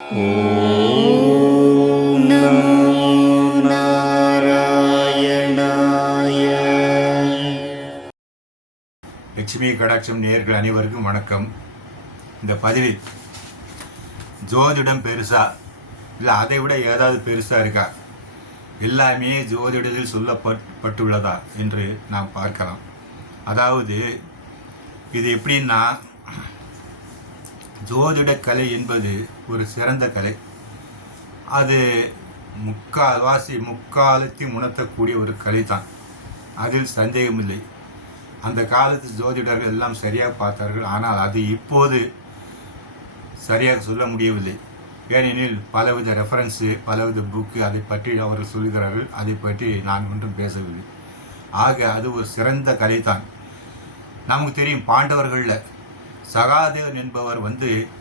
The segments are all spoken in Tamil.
ஓம் நமோ நாராயணாய. லட்சுமி கடாட்சம் நேயர்கள் அனைவருக்கும் வணக்கம். இந்த பதிவில் ஜோதிடம் பெருசா இல்லை அதை விட ஏதாவது பெருசா இருக்கா, எல்லாமே ஜோதிடத்தில் சொல்லப்பட்டுள்ளதா என்று நாம் பார்க்கலாம். அதாவது இது எப்படின்னா, ஜோதிட கலை என்பது ஒரு சிறந்த கலை. அது முக்காலத்தையும் உணர்த்தக்கூடிய ஒரு கலை தான், அதில் சந்தேகமில்லை. அந்த காலத்து ஜோதிடர்கள் எல்லாம் சரியாக பார்த்தார்கள். ஆனால் அது இப்போது சரியாக சொல்ல முடியவில்லை. ஏனெனில் பலவித ரெஃபரன்ஸு, பலவித புக்கு அதை பற்றி அவர்கள் சொல்கிறார்கள். அதை பற்றி நான் ஒன்றும் பேசவில்லை. ஆக அது ஒரு சிறந்த கலை தான். நமக்கு தெரியும், பாண்டவர்களில் சகாதேவன் என்பவர்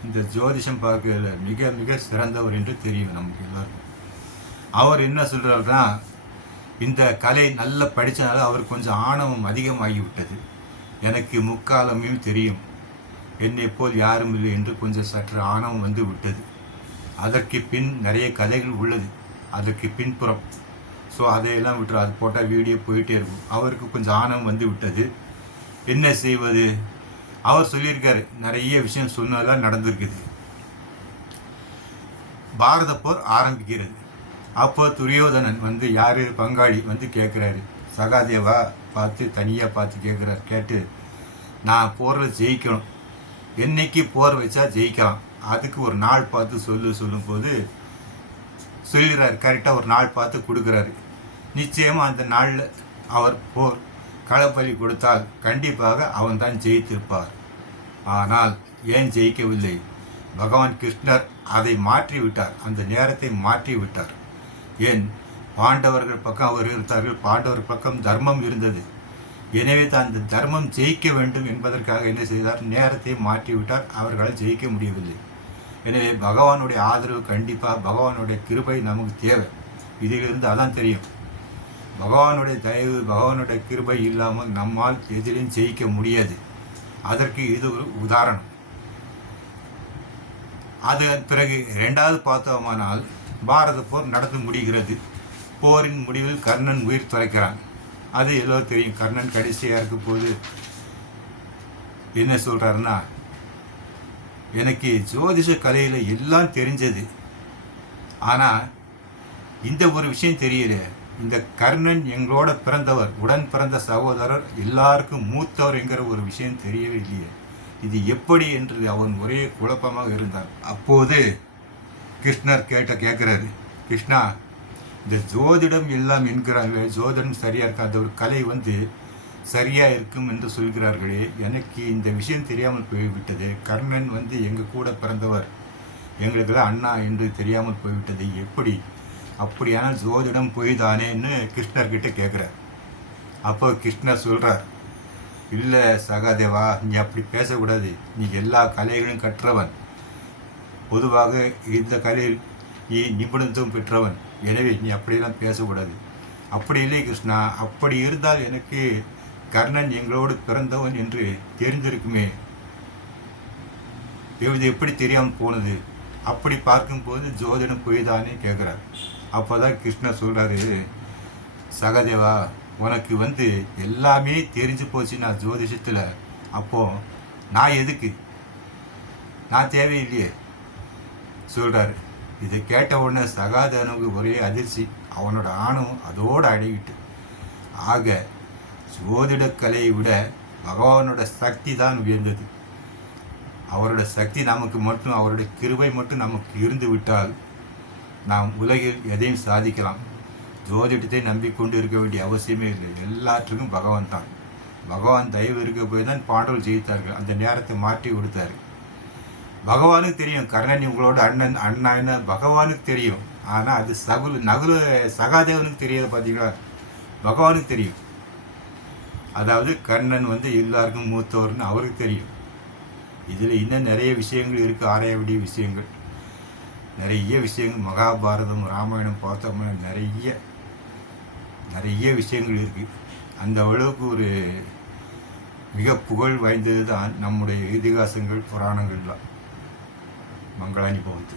இந்த ஜோதிஷம் பார்க்கல மிக மிக சிறந்தவர் என்று தெரியும் நமக்கு எல்லாருக்கும். அவர் என்ன சொல்கிறாருன்னா, இந்த கலை நல்லா படித்தனால அவர் கொஞ்சம் ஆணவம் அதிகமாகிவிட்டது. எனக்கு முக்காலமையும் தெரியும், என்னை போல் யாரும் இல்லை என்று கொஞ்சம் சற்று ஆணவம் வந்து விட்டது. அதற்கு பின் நிறைய கதைகள் உள்ளது, அதற்கு பின்புறம். ஸோ அதையெல்லாம் விட்டுரு, அது போட்டால் வீடியோ போயிட்டே இருக்கும். அவருக்கு கொஞ்சம் ஆணவம் வந்து விட்டது. என்ன செய்வது? அவர் சொல்லியிருக்காரு, நிறைய விஷயம் சொன்னதெல்லாம் நடந்திருக்குது. பாரத போர் ஆரம்பிக்கிறது. அப்போ துரியோதனன் யார் பங்காளி கேட்குறாரு, சகாதேவா பார்த்து தனியாக பார்த்து கேட்குறாரு. கேட்டு, நான் போரில் ஜெயிக்கணும், என்னைக்கு போர் வச்சா ஜெயிக்கலாம், அதுக்கு ஒரு நாள் பார்த்து சொல்லும்போது சொல்கிறார். கரெக்டாக ஒரு நாள் பார்த்து கொடுக்குறாரு. நிச்சயமாக அந்த நாளில் அவர் போர் களப்பலி கொடுத்தால் கண்டிப்பாக அவன் தான் ஜெயித்திருப்பார். ஆனால் ஏன் ஜெயிக்கவில்லை? பகவான் கிருஷ்ணர் அதை மாற்றிவிட்டார், அந்த நேரத்தை மாற்றிவிட்டார். ஏன்? பாண்டவர்கள் பக்கம் அவர் இருந்தார்கள், பாண்டவர் பக்கம் தர்மம் இருந்தது. எனவே தான் அந்த தர்மம் ஜெயிக்க வேண்டும் என்பதற்காக என்ன செய்தார்? நேரத்தை மாற்றிவிட்டார். அவர்களால் ஜெயிக்க முடியவில்லை. எனவே பகவானுடைய ஆதரவு கண்டிப்பாக, பகவானுடைய கிருபை நமக்கு தேவை. இதிலிருந்து அதான் தெரியும், பகவானுடைய தயவு, பகவானுடைய கிருபை இல்லாமல் நம்மால் எதிலையும் ஜெயிக்க முடியாது. அதற்கு இது ஒரு உதாரணம். அதன் பிறகு இரண்டாவது பார்த்தோமானால், பாரத போர் நடந்து முடிகிறது. போரின் முடிவில் கர்ணன் உயிர் தொலைக்கிறான். அது எல்லோரும் தெரியும். கர்ணன் கடைசியாக இருக்கும் போது என்ன சொல்கிறாருன்னா, எனக்கு ஜோதிஷ கலையில் எல்லாம் தெரிஞ்சது, ஆனால் இந்த ஒரு விஷயம் தெரியல. இந்த கர்ணன் எங்களோட பிறந்தவர், உடன் பிறந்த சகோதரர், எல்லாருக்கும் மூத்தவர் என்கிற ஒரு விஷயம் தெரியவே இல்லையே, இது எப்படி என்று அவன் ஒரே குழப்பமாக இருந்தான். அப்போது கிருஷ்ணர் கேட்குறாரு, கிருஷ்ணா, இந்த ஜோதிடம் எல்லாம் என்கிறார்களே, ஜோதிடம் சரியாக இருக்காது, ஒரு கலை சரியாக இருக்கும் என்று சொல்கிறார்களே, எனக்கு இந்த விஷயம் தெரியாமல் போய்விட்டது. கர்ணன் எங்கள் கூட பிறந்தவர், எங்களுக்கெல்லாம் அண்ணா என்று தெரியாமல் போய்விட்டது, எப்படி? அப்படியானால் ஜோதிடம் போய்தானேன்னு கிருஷ்ணர்கிட்ட கேட்குறார். அப்போ கிருஷ்ணர் சொல்கிறார், இல்லை சகாதேவா, நீ அப்படி பேசக்கூடாது, நீ எல்லா கலைகளும் கற்றவன், பொதுவாக இந்த கலையில் நீ நிபுணத்துவம் பெற்றவன், எனவே நீ அப்படியெல்லாம் பேசக்கூடாது. அப்படி இல்லை கிருஷ்ணா, அப்படி இருந்தால் எனக்கு கர்ணன் எங்களோடு பிறந்தவன் என்று தெரிந்திருக்குமே, இது எப்படி தெரியாமல் போனது? அப்படி பார்க்கும்போது ஜோதிடம் போய்தானே கேட்குறார். அப்போ தான் கிருஷ்ணர் சொல்கிறாரு, சகதேவா, உனக்கு எல்லாமே தெரிஞ்சு போச்சுன்னா ஜோதிஷத்தில், அப்போது நான் எதுக்கு? நான் தேவையில்லையே சொல்கிறாரு. இதை கேட்ட உடனே சகாதேவனுக்கு ஒரே அதிர்ச்சி, அவனோட ஆணவம் அதோடு அடங்கிட்டு. ஆக ஜோதிட கலையை விட பகவானோட சக்தி தான் உயர்ந்தது. அவரோட சக்தி நமக்கு மட்டும், அவருடைய கிருபை மட்டும் நமக்கு இருந்து விட்டால் நாம் உலகில் எதையும் சாதிக்கலாம். ஜோதிடத்தை நம்பிக்கொண்டு இருக்க வேண்டிய அவசியமே இல்லை. எல்லாற்றுக்கும் பகவான் தான். பகவான் தயவு இருக்க போய் தான் பாண்டவர்கள் ஜெயித்தார்கள். அந்த நேரத்தை மாற்றி கொடுத்தாரு. பகவானுக்கு தெரியும், கர்ணன் உங்களோட அண்ணா என்ன பகவானுக்கு தெரியும். ஆனால் அது சகாதேவனுக்கு தெரியாது. பார்த்தீங்களா? பகவானுக்கு தெரியும். அதாவது கர்ணன் எல்லாருக்கும் மூத்தவர்னு அவருக்கு தெரியும். இதில் இன்னும் நிறைய விஷயங்கள் இருக்குது, ஆராய வேண்டிய விஷயங்கள், நிறைய விஷயங்கள். மகாபாரதம், ராமாயணம் பார்த்தோம்னா நிறைய விஷயங்கள் இருக்குது. அந்த அளவுக்கு ஒரு மிக புகழ் வாய்ந்தது தான் நம்முடைய இதிகாசங்கள், புராணங்கள்லாம். மங்களானி பவந்து.